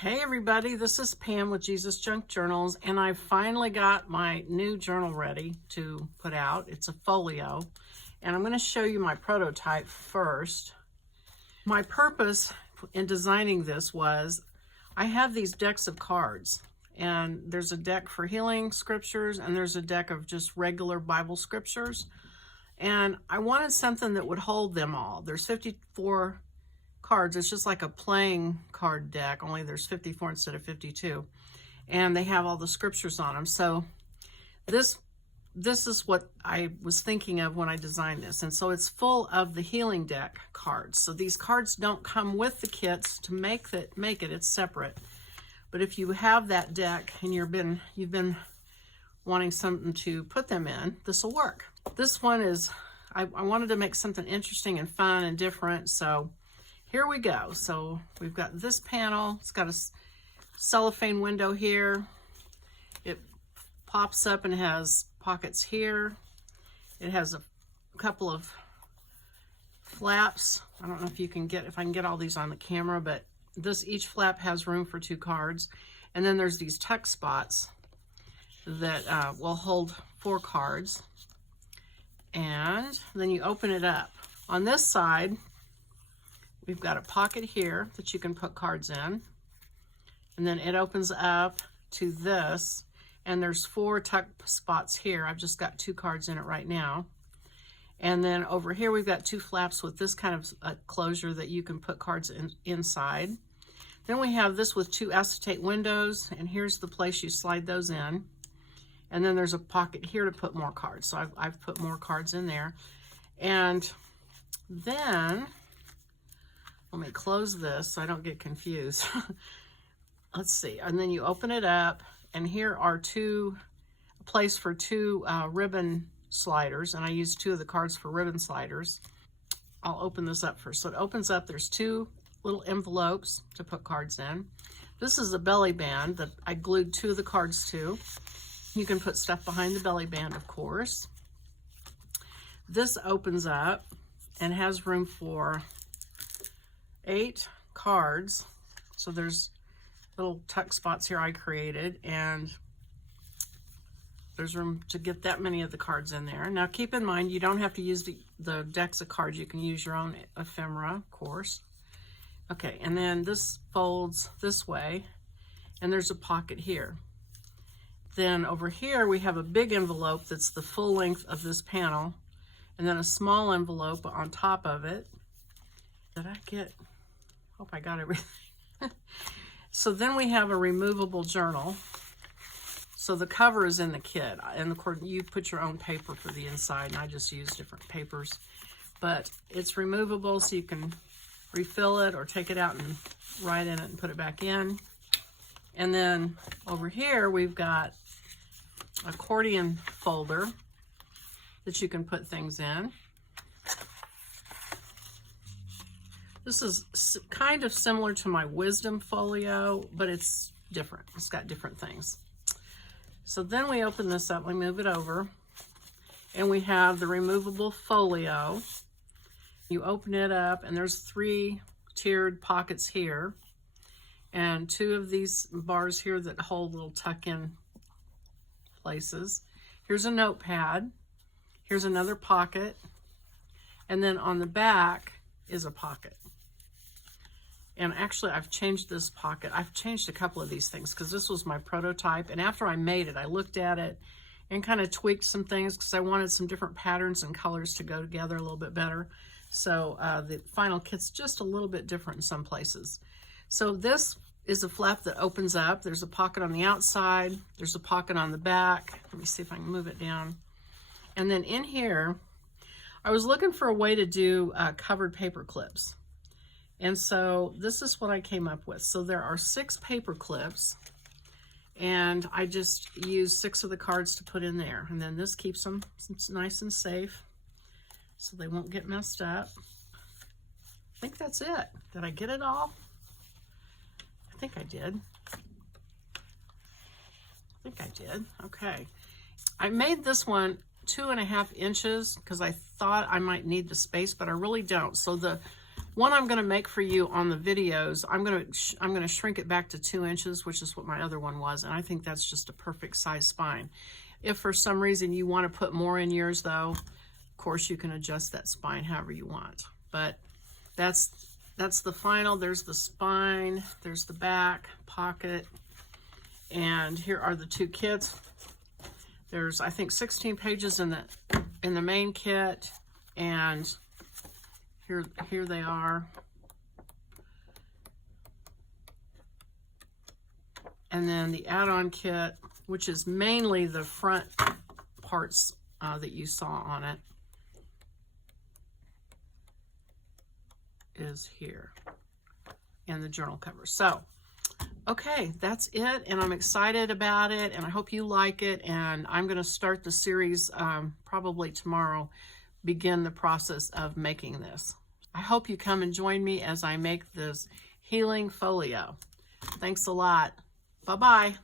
Hey everybody, this is Pam with Jesusjunkjournals, and I finally got my new journal ready to put out. It's a folio, and I'm going to show you my prototype first. My purpose in designing this was I have these decks of cards, and there's a deck for healing scriptures, and there's a deck of just regular Bible scriptures, and I wanted something that would hold them all. There's 54 cards. It's just like a playing card deck, only there's 54 instead of 52, and they have all the scriptures on them. So this is what I was thinking of when I designed this, and so it's full of the healing deck cards. So these cards don't come with the kits to make it. It's separate. But if you have that deck and you've been wanting something to put them in, this will work. This one is I wanted to make something interesting and fun and different, so here we go. So we've got this panel. It's got a cellophane window here. It pops up and has pockets here. It has a couple of flaps. I don't know if I can get all these on the camera, but each flap has room for 2 cards. And then there's these tuck spots that will hold 4 cards. And then you open it up. On this side, we've got a pocket here that you can put cards in, and then it opens up to this, and there's 4 tuck spots here. I've just got 2 cards in it right now. And then over here we've got 2 flaps with this kind of closure that you can put cards inside. Then we have this with 2 acetate windows, and here's the place you slide those in. And then there's a pocket here to put more cards. So I've put more cards in there. And then let me close this so I don't get confused. Let's see. And then you open it up, and here are a place for 2 ribbon sliders, and I used 2 of the cards for ribbon sliders. I'll open this up first. So it opens up. There's 2 little envelopes to put cards in. This is a belly band that I glued 2 of the cards to. You can put stuff behind the belly band, of course. This opens up and has room for 8 cards. So there's little tuck spots here I created, and there's room to get that many of the cards in there. Now keep in mind, you don't have to use the decks of cards. You can use your own ephemera, of course. Okay, and then this folds this way, and there's a pocket here. Then over here we have a big envelope that's the full length of this panel, and then a small envelope on top of it. Hope I got everything. So then we have a removable journal. So the cover is in the kit, and of course you put your own paper for the inside, and I just use different papers. But it's removable, so you can refill it or take it out and write in it and put it back in. And then over here we've got an accordion folder that you can put things in. This is kind of similar to my wisdom folio, but it's different. It's got different things. So then we open this up, we move it over, and we have the removable folio. You open it up, and there's 3 tiered pockets here, and 2 of these bars here that hold little tuck-in places. Here's a notepad. Here's another pocket, and then on the back is a pocket. And actually, I've changed this pocket. I've changed a couple of these things because this was my prototype. And after I made it, I looked at it and kind of tweaked some things because I wanted some different patterns and colors to go together a little bit better. So the final kit's just a little bit different in some places. So this is a flap that opens up. There's a pocket on the outside. There's a pocket on the back. Let me see if I can move it down. And then in here, I was looking for a way to do covered paper clips. And so this is what I came up with. So there are 6 paper clips, and I just used 6 of the cards to put in there. And then this keeps them nice and safe so they won't get messed up. I think that's it. Did I get it all? I think I did. Okay. I made this one 2.5 inches because I thought I might need the space, but I really don't. So the One I'm going to make for you on the videos, I'm going to shrink it back to 2 inches, which is what my other one was, and I think that's just a perfect size spine. If for some reason you want to put more in yours, though, of course you can adjust that spine however you want. But that's the final. There's the spine, there's the back pocket, and here are the 2 kits. There's, I think, 16 pages in the main kit, and here they are. And then the add-on kit, which is mainly the front parts that you saw on it, is here, and the journal cover. So, okay, that's it, and I'm excited about it, and I hope you like it, and I'm going to start the series probably tomorrow, begin the process of making this. I hope you come and join me as I make this healing folio. Thanks a lot. Bye-bye.